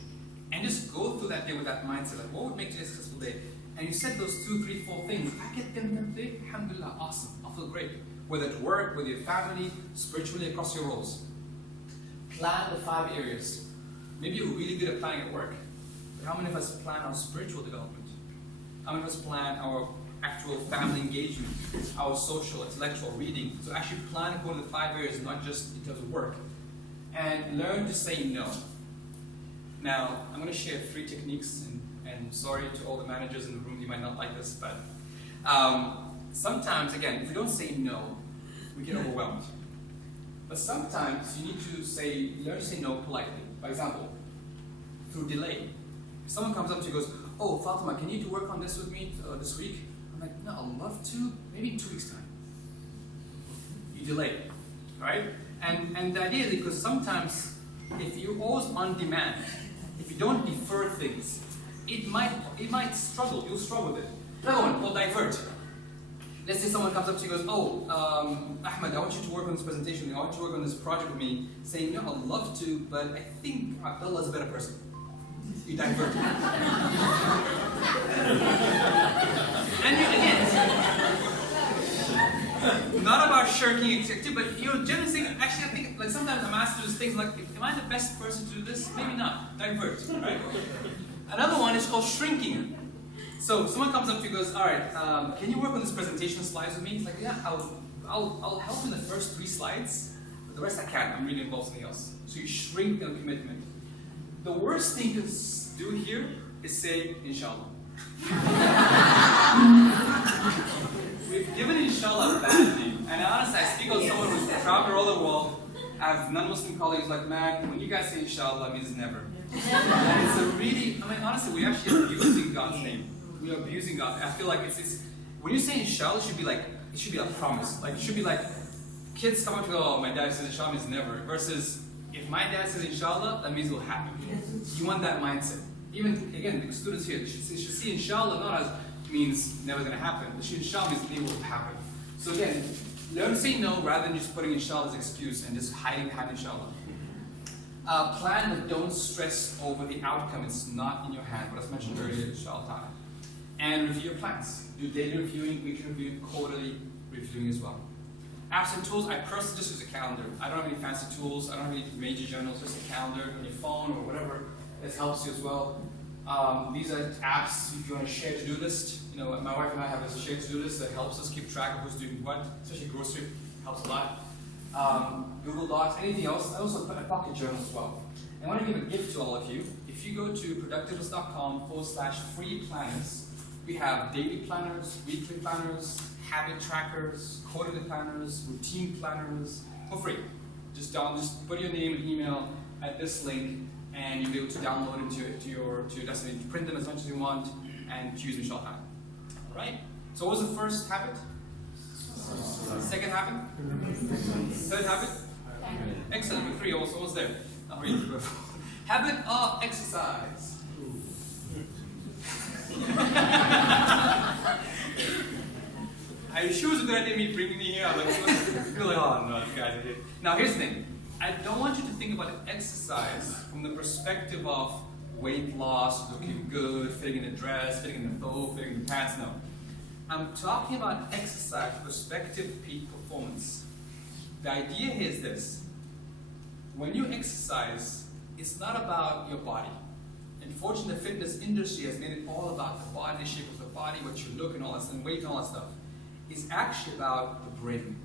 And just go through that day with that mindset, like what would make today a successful day? And you set those 2, 3, 4 things. I get them done today, alhamdulillah, awesome. I'll feel great. Whether at work, with your family, spiritually across your roles. Plan the 5 areas. Maybe you're really good at planning at work, but how many of us plan our spiritual development? How many of us plan our actual family engagement, our social, intellectual, reading? So actually plan according to the 5 areas, not just in terms of work. And learn to say no. Now, I'm going to share 3 techniques, and sorry to all the managers in the room, you might not like this, but sometimes, again, if we don't say no, we get overwhelmed. But sometimes you need to learn to say no politely. For example, through delay. If someone comes up to you and goes, oh, Fatima, can you do work on this with me this week? I'm like, no, I'd love to, maybe in 2 weeks' time. You delay, right? And the idea is because sometimes if you're always on demand, if you don't defer things, it might struggle, you'll struggle with it. Another one, called divert. Let's say someone comes up to you and goes, oh, Ahmed, I want you to work on this presentation, I want you to work on this project with me, saying, no, I'd love to, but I think Abdullah's a better person. You divert. And again, not about shirking activity, but generally saying, actually I think, like sometimes I'm asked to do things like, am I the best person to do this? Maybe not. Divert, right? Another one is called shrinking. So someone comes up to you and goes, all right, can you work on this presentation slides with me? It's like, yeah, I'll help in the first 3 slides, but the rest I can't. I'm really involved in something else. So you shrink your commitment. The worst thing to do here is say, inshallah. We've given inshallah a bad name. And honestly, I speak of someone who's traveled all the world. I have non-Muslim colleagues like, man, when you guys say inshallah, it means never. And it's a really, honestly, we're actually abusing God's name. We are abusing God. I feel like it's when you say inshallah, it should be a promise. Like it should be like kids come up to go, oh, my dad says inshallah means never. Versus if my dad says inshallah, that means it will happen. You want that mindset. Even again, the students here, they should see inshallah not as means never gonna happen. They should inshallah means it will happen. So again, learn to say no rather than just putting inshallah as an excuse and just hiding behind inshallah. Plan, but don't stress over the outcome. It's not in your hand. What I mentioned earlier, inshallah. And review your plans. Do daily reviewing, weekly reviewing, quarterly reviewing as well. Apps and tools, I personally just use a calendar. I don't have any fancy tools, I don't have any major journals, just a calendar on your phone or whatever that helps you as well. These are apps if you want to share to-do list. You know, my wife and I have a shared to-do list that helps us keep track of who's doing what, especially grocery, helps a lot. Google Docs, anything else. I also put a pocket journal as well. I want to give a gift to all of you. If you go to productivist.com/free planners, we have daily planners, weekly planners, habit trackers, quarterly planners, routine planners, for free. Just put your name and email at this link, and you'll be able to download it to your desktop. Print them as much as you want, and choose Michelle time. All right. So what was the first habit? Second habit? Third habit? Excellent. We're three. Almost there. Not really. Habit of exercise. I sure it's a good idea me bringing me here. I'm like, oh no, this guy's here. Now here's the thing. I don't want you to think about exercise from the perspective of weight loss, looking good, fitting in a dress, fitting in the toe, fitting in the pants. No. I'm talking about exercise perspective peak performance. The idea here is this. When you exercise, it's not about your body. Unfortunately, the fitness industry has made it all about the body, the shape of the body, what you look and all that stuff, and weight and all that stuff. It's actually about the brain.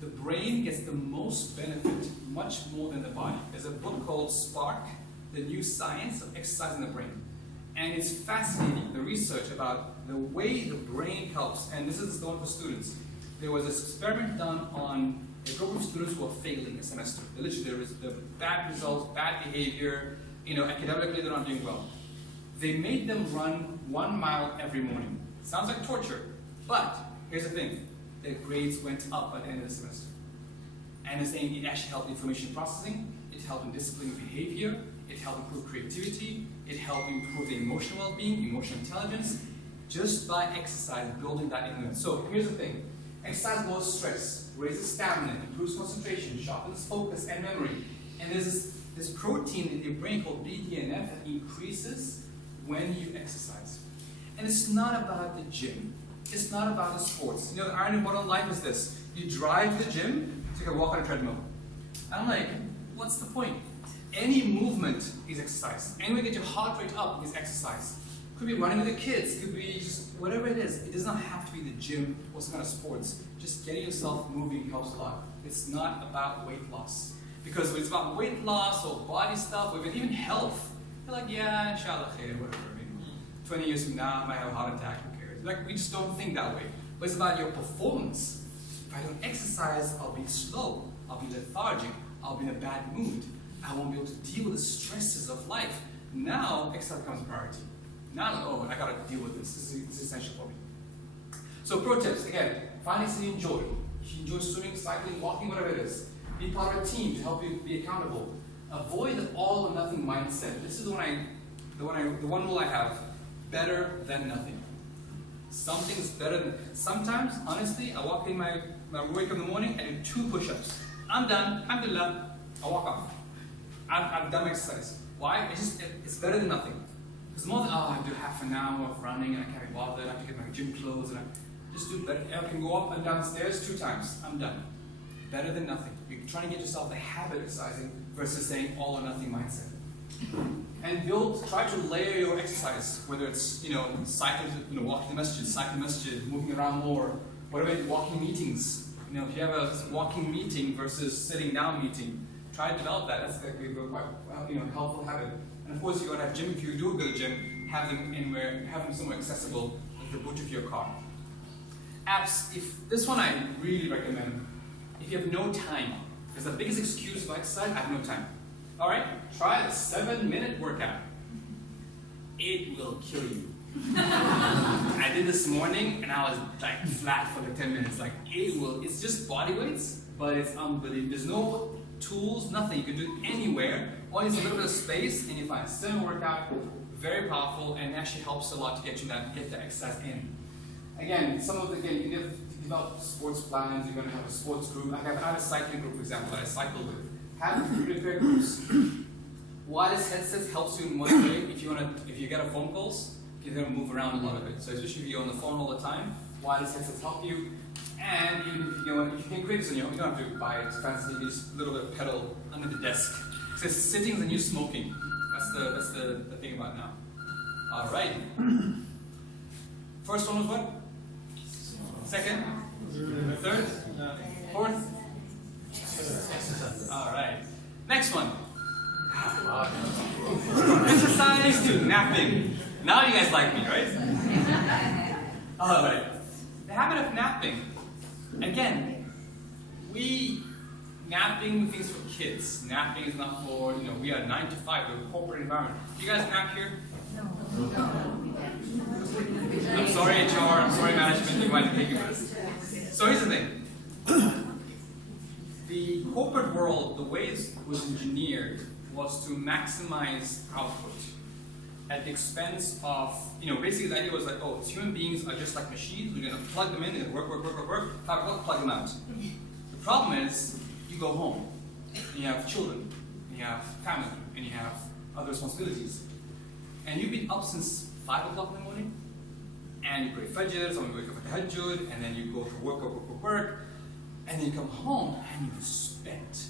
The brain gets the most benefit, much more than the body. There's a book called Spark, The New Science of Exercising the Brain. And it's fascinating, the research about the way the brain helps. And this is the one for students. There was this experiment done on a group of students who were failing a semester. Literally, there was the bad results, bad behavior, academically they're not doing well. They made them run 1 mile every morning. Sounds like torture, but here's the thing. Their grades went up at the end of the semester. And it's saying it actually helped information processing, it helped in disciplined behavior, it helped improve creativity, it helped improve the emotional well-being, emotional intelligence, just by exercise, building that in them. So here's the thing. Exercise lowers stress, raises stamina, improves concentration, sharpens focus and memory. And there's this protein in your brain called BDNF that increases when you exercise. And it's not about the gym. It's not about the sports. The irony of modern life is this. You drive to the gym, so you can walk on a treadmill. I'm like, what's the point? Any movement is exercise. Any way to get your heart rate up is exercise. Could be running with the kids, could be just whatever it is. It does not have to be the gym or some kind of sports. Just getting yourself moving helps a lot. It's not about weight loss. Because when it's about weight loss or body stuff or even health, you're like, yeah, inshallah khair, whatever. 20 years from now, I might have a heart attack, who cares? Like, we just don't think that way. But it's about your performance. If I don't exercise, I'll be slow, I'll be lethargic, I'll be in a bad mood. I won't be able to deal with the stresses of life. Now, exercise becomes a priority. Now, I gotta deal with this. This is essential for me. So, pro tips, again, find something you enjoy. If you enjoy swimming, cycling, walking, whatever it is, be part of a team to help you be accountable. Avoid the all or nothing mindset. This is the one rule I have. Better than nothing. Something's better than. Sometimes, honestly, I walk in my wake up in the morning, I do 2 push-ups. I'm done. Alhamdulillah. I walk off. I've done my exercise. Why? It's better than nothing. It's more than I do half an hour of running and I can't be bothered. I have to get my gym clothes and I just do better. I can go up and down stairs 2 times. I'm done. Better than nothing. You're trying to get yourself the habit of exercising versus saying all or nothing mindset. And try to layer your exercise, whether it's, cycling, walking the masjid, cycling the masjid, moving around more, whatever, walking meetings. If you have a walking meeting versus sitting down meeting, try to develop that. That's going to be a quite, helpful habit. And of course, you want to have gym. If you do go to the gym, have them somewhere accessible, like the boot of your car. Apps. This one I really recommend. If you have no time, because the biggest excuse for exercise, I have no time. All right, try the 7-minute workout. It will kill you. I did this morning and I was like flat for like 10 minutes. Like it's just body weights, but it's unbelievable. There's no tools, nothing. You can do it anywhere. All you need is a little bit of space and you find a 7-minute workout. Very powerful and actually helps a lot to get the exercise in. Again, you can develop sports plans. You're going to have a sports group. I have a cycling group, for example, that I cycle with. Have repair groups. Wireless headsets helps you in one way. If you get a phone calls, you can move around a lot of it. So especially if you're on the phone all the time, wireless headsets help you. And if you can create this on your own, you don't have to buy it fancy. You just a little bit of pedal under the desk. It says sitting is the new smoking. That's the thing about now. All right. First one was what? Second? Third? Fourth? All right. Next one. Exercise to napping. Now you guys like me, right? All right. The habit of napping. Again, napping things for kids. Napping is not for, we are 9 to 5, we're a corporate environment. Do you guys nap here? I'm sorry HR, I'm sorry management, you might take it first. So here's the thing. The corporate world, the way it was engineered was to maximize output at the expense of, basically the idea was like, oh, human beings are just like machines, we're going to plug them in, and work, 5 o'clock, plug them out. The problem is, you go home, and you have children, and you have family, and you have other responsibilities. And you've been up since 5 o'clock in the morning, and you pray Fajr, some you wake up for Tahajjud, and then you go to work, and then you come home, and you're spent.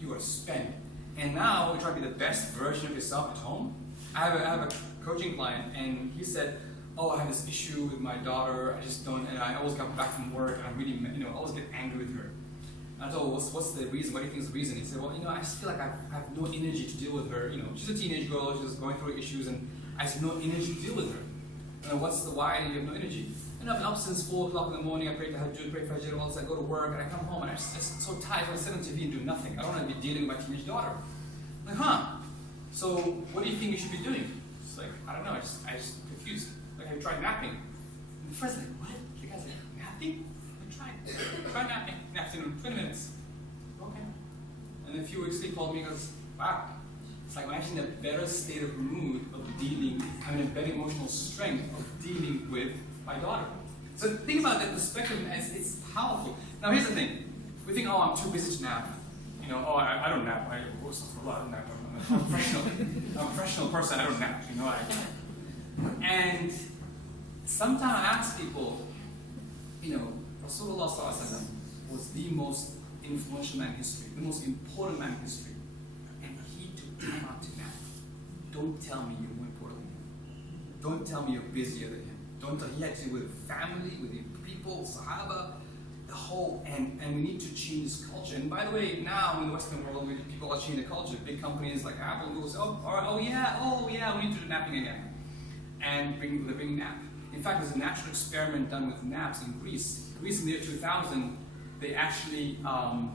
You are spent. And now, you're trying to be the best version of yourself at home. I have a coaching client, and he said, oh, I have this issue with my daughter, and I always come back from work, and I really, I always get angry with her. And I thought, well, what's the reason? What do you think is the reason? He said, well, I just feel like I have no energy to deal with her. She's a teenage girl, she's going through issues, and I have no energy to deal with her. Why do you have no energy? And I've been up since 4 o'clock in the morning, I pray Tahajjud, pray Fajr, all this, I go to work, and I come home, and I'm just so tired, I sit on TV and do nothing. I don't want to be dealing with my teenage daughter. I'm like, so what do you think you should be doing? It's like, I don't know, I just confused. Like, have you tried napping? And the first like, what? You guys are napping? Try napping in the afternoon, 20 minutes. Okay. And then a few weeks later he called me and goes, wow, it's like I'm actually in a better state of mood of having a better emotional strength of dealing with my daughter. So think about that perspective, as it's powerful. Now here's the thing. We think, oh, I'm too busy to nap. I don't nap. I don't nap. I'm a professional person, I don't nap, And sometimes I ask people, Rasulullah ﷺ was the most influential man in history, the most important man in history. And he took time out to nap. Don't tell me you're more important than him. Don't tell me you're busier than him. He had to do with family, with the people, Sahaba, the whole, and we need to change this culture. And by the way, now in the Western world, people are changing the culture. Big companies like Apple and Google say, oh yeah, we need to do napping again. And they're bringing nap. In fact, there's a natural experiment done with naps in Greece. Greece in the year 2000, they actually, in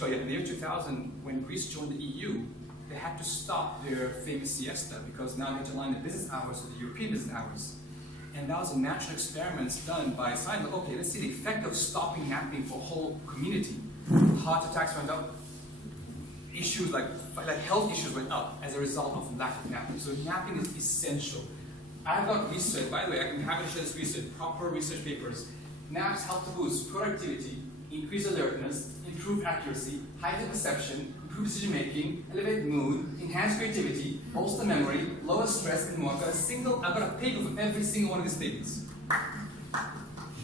the year 2000, when Greece joined the EU, they had to stop their famous siesta because now they had to align the business hours with the European business hours. And that was a natural experiment done by science. Okay, let's see the effect of stopping napping for a whole community. Heart attacks went up. Issues like health issues went up as a result of lack of napping. So napping is essential. I've got research, by the way, I'm happy to share this research, proper research papers. Naps help to boost productivity, increase alertness, improve accuracy, heighten perception, improve decision making, elevate mood, enhance creativity, bolster memory, lower stress, and more. I've got a paper for every single one of these statements.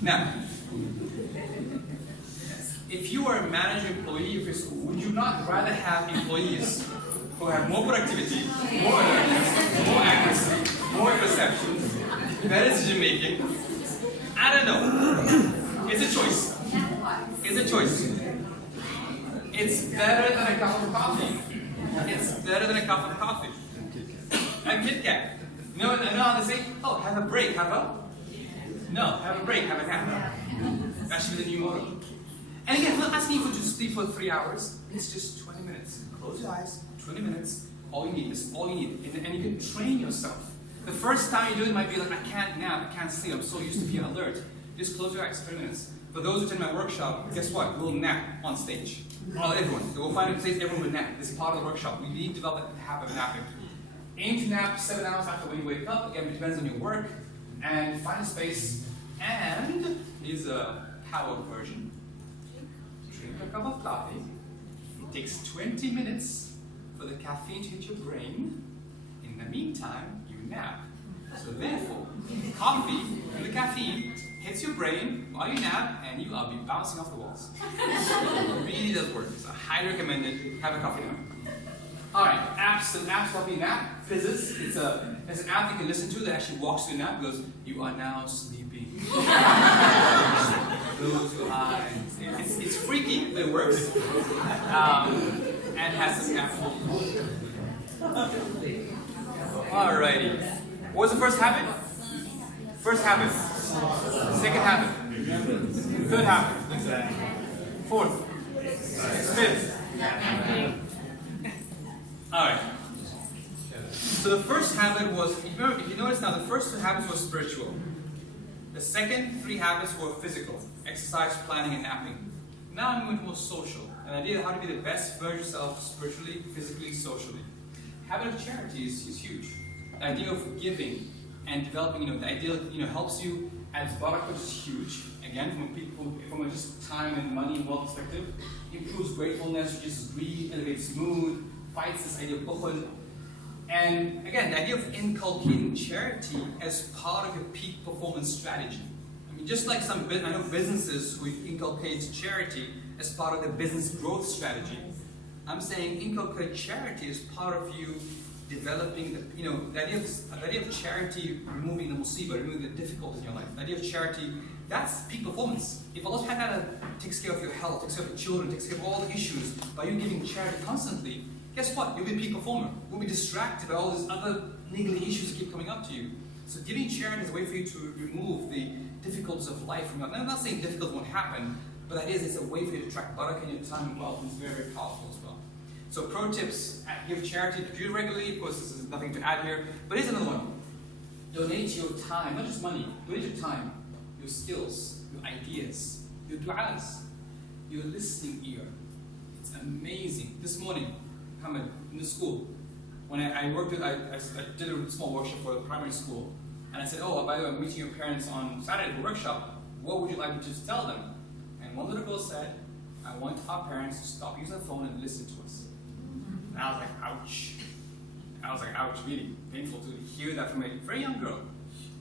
Now, if you are a manager employee of your school, would you not rather have employees who have more productivity, more alertness, more accuracy, more perception, better decision making? I don't know. It's a choice. It's a choice. It's better than a cup of coffee. It's better than a cup of coffee. And Kit Kat. You know how they say, oh, have a break, have a break, have a nap. That should be the new motto. And again, I'm not asking you to just sleep for 3 hours. It's just 20 minutes. Close your eyes, 20 minutes. All you need. This is all you need. And you can train yourself. The first time you do it might be like, I can't nap, I can't sleep, I'm so used to being alert. Just close your eyes, 20 minutes. For those who attend my workshop, guess what? We'll nap on stage. Everyone. So we'll find a place everyone will nap. This is part of the workshop. We need to develop the habit of napping. Aim to nap 7 hours after when you wake up. Again, it depends on your work. And find a space. And here's a power version. Drink a cup of coffee. It takes 20 minutes for the caffeine to hit your brain. In the meantime, you nap. So therefore, coffee and the caffeine hits your brain while you nap, and you will be bouncing off the walls. It really does work. So I highly recommend it. Have a coffee now. Alright, apps and apps help you nap. Physics, it's an app you can listen to that actually walks through your nap and goes, you are now sleeping. Close your eyes. It's freaky, but it works. And has some apple. Alrighty. What was the first habit? First habit. Second habit. Third habit. Fourth. Fifth. Alright. So the first habit was, if you notice now, the first two habits were spiritual. The second three habits were physical. Exercise, planning, and napping. Now I'm going to more social. An idea of how to be the best version of yourself spiritually, physically, socially. Habit of charity is huge. The idea of giving and developing, the idea helps you as barak, which is huge. Again, from a just time and money and wealth perspective, improves gratefulness, reduces greed, elevates mood, fights this idea of bukhul. And again, the idea of inculcating charity as part of your peak performance strategy. I mean, just like I know businesses who inculcate charity as part of their business growth strategy. I'm saying inculcate charity as part of you developing the idea of charity, removing the musibah, removing the difficulties in your life. The idea of charity, that's peak performance. If Allah Ta'ala takes care of your health, takes care of your children, takes care of all the issues, by you giving charity constantly, guess what? You'll be a peak performer. You'll be distracted by all these other niggly issues that keep coming up to you. So giving charity is a way for you to remove the difficulties of life from your life. Now, I'm not saying difficult won't happen, but that is, it's a way for you to track barakah in your time and wealth, and it's very, very powerful as well. So pro tips, give charity, do it regularly. Of course, this is nothing to add here, but here's another one. Donate your time, not just money. Donate your time, your skills, your ideas, your du'as, your listening ear. It's amazing. This morning, Mohammed, in the school, when I worked with, I did a small workshop for the primary school, and I said, oh, by the way, I'm meeting your parents on Saturday for a workshop. What would you like me to tell them? And one little girl said, I want our parents to stop using their phone and listen to us. And I was like, ouch. Ouch, really painful to hear that from a very young girl.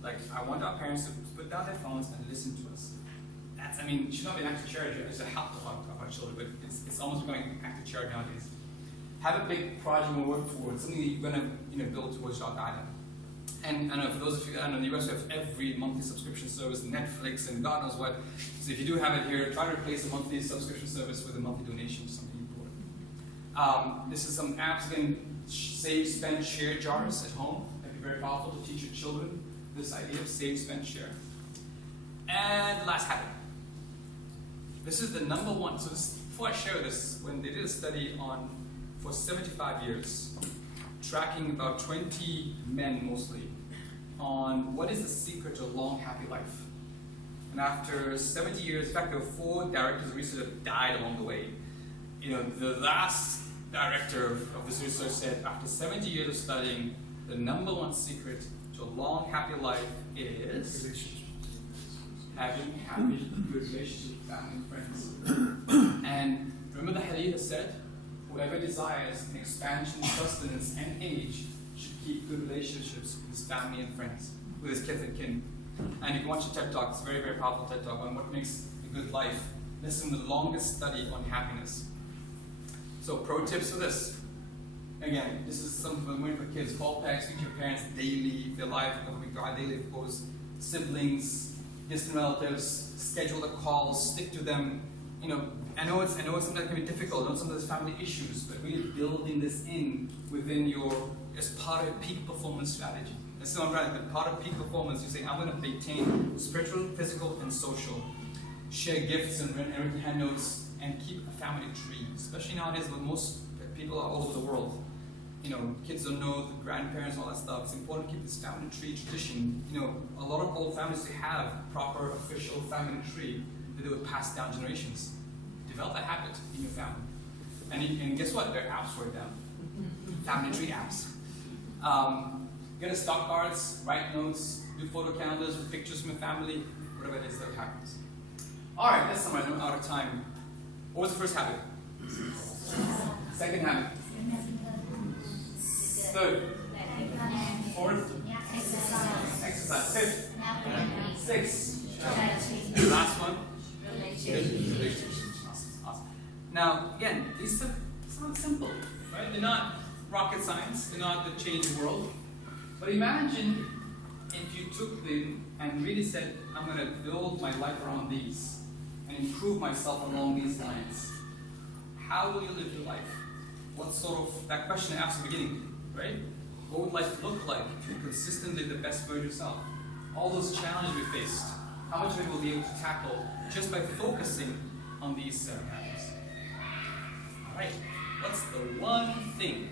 Like, I want our parents to put down their phones and listen to us. It should not be an act of charity, it's a help of our children, but it's almost becoming an act of charity nowadays. Have a big project we'll work towards, something that you're going to build towards your Ta'ala. And I know for those of you, I know the US have every monthly subscription service, Netflix and God knows what. So if you do have it here, try to replace a monthly subscription service with a monthly donation to something important. This is some apps again, save, spend, share jars at home. That'd be very powerful to teach your children this idea of save, spend, share. And last habit. This is the number one. So before I share this, when they did a study for 75 years, tracking about 20 men mostly, on what is the secret to a long, happy life. And after 70 years, in fact, there were 4 directors of research that died along the way. The last director of this research said, after 70 years of studying, the number one secret to a long, happy life is having happy, good relationships with family and friends. And remember the hadith that said, whoever desires an expansion, sustenance, and age should keep good relationships with his family and friends, with his kith and kin. And you can watch a TED Talk, it's a very, very powerful TED Talk on what makes a good life. This is the longest study on happiness. So pro tips for this. Again, this is something for kids. Call back, speak to your parents daily, their life, daily, of course. Siblings, distant relatives, schedule the calls, stick to them. I know it's sometimes can be difficult, I know sometimes there's family issues, but really building this in within as part of your peak performance strategy. That's what I'm trying to do. Part of peak performance, you say, I'm going to maintain spiritual, physical, and social. Share gifts and written hand notes, and keep a family tree. Especially nowadays when most people are all over the world. Kids don't know the grandparents and all that stuff. It's important to keep this family tree tradition. A lot of old families have proper official family tree that they would pass down generations. Develop that habit in your family. And guess what? There are apps for it now. Family tree apps. Get a stock cards, write notes, do photo calendars with pictures from your family, whatever it is that happens. Alright, let's summarize. I'm out of time. What was the first habit? Second habit. Third. Fourth. class. Fifth. Sixth. Last one. Awesome. Now, again, these sound simple, right? They're not rocket science. They're not the change the world. But imagine if you took them and really said, I'm going to build my life around these and improve myself along these lines. How will you live your life? What sort of, that question I asked at the beginning, right? What would life look like if you're consistently the best version of yourself? All those challenges we faced, how much of it will be able to tackle just by focusing on these 7 habits? All right, what's the one thing?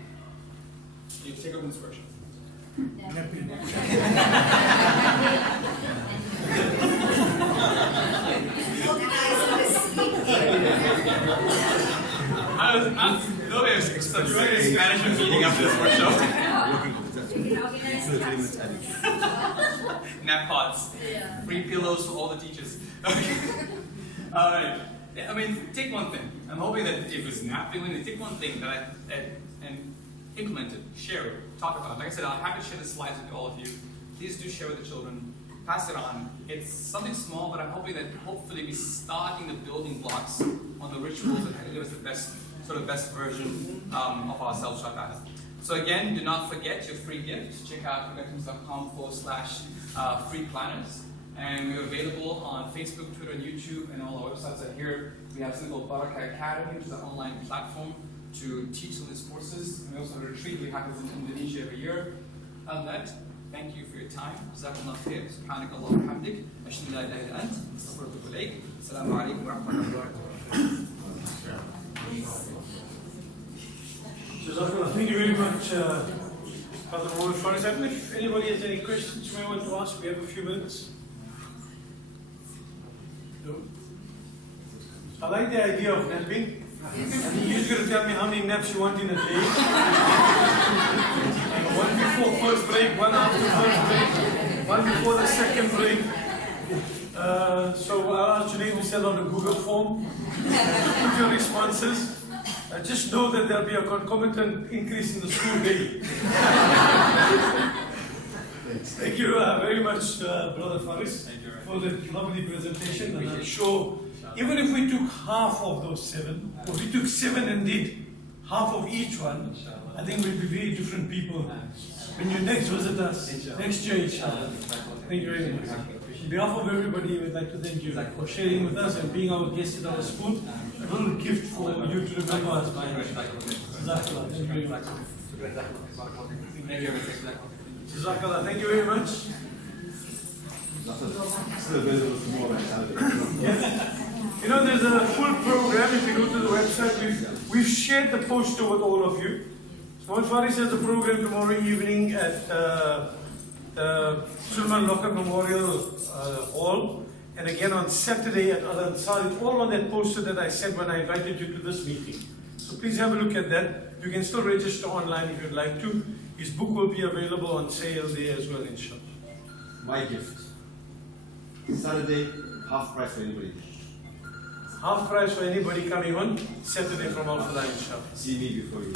You take over this workshop. Nobody has a serious management meeting after this workshop. Nap pods. Free pillows for all the teachers. Okay. All right. Yeah, I mean, take one thing. I'm hoping that if it's napping, when you take one thing and implement it, share it, talk about it. Like I said, I'm happy to share the slides with all of you. Please do share with the children. Pass it on. It's something small, but I'm hoping that hopefully we're starting the building blocks on the rituals that give us the best, sort of best version of ourselves right now. So again, do not forget your free gift. Check out progressives.com/free planners. And we're available on Facebook, Twitter, and YouTube, and all our websites are here. We have something called Baraka Academy, which is an online platform to teach some of these courses. And we also have a retreat that happens in Indonesia every year. On that, thank you for your time. Jazakallah khair. Subhanak Allah wa hamdik. Ashhadu an la ilaha illa ant. Astaghfiruka wa ilayk. Assalamu alaikum wa rahmatullahi wa barakatuh. Jazakallah. Thank you very much, Father Mohammed Faris. I don't know if anybody has any questions you may want to ask. We have a few minutes. No? I like the idea of napping. I think you're going to tell me how many naps you want in a day. One before first break, one after first break, one before the second break. So I'll ask Junaid to send out a Google form. Put your responses. Just know that there'll be a concomitant increase in the school day. Thank you very much, Brother Faris, for the lovely presentation. And I'm sure, even if we took half of those 7, or we took 7 and did half of each one, I think we'll be very different people when you next visit us next year, inshallah. Thank you very much. On behalf of everybody, we'd like to thank you for sharing with us and being our guest at our school. A little gift for you to remember us by. Jazakallah. Thank you very much. Jazakallah. Thank you very much. You know, there's a full program. If you go to the website, we've shared the poster with all of you. Mohammed Faris has a program tomorrow evening at Sulman Locker Memorial Hall, and again on Saturday at Al Ansari, all on that poster that I said when I invited you to this meeting. So please have a look at that. You can still register online if you'd like to. His book will be available on sale there as well, inshallah. My gift. Saturday, half price for anybody. Half price for anybody coming on Saturday from Al Falah, inshallah. See me before you.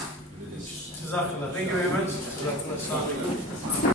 Jazakallah. Thank you very much. Jazakallah. Assalamu alaikum.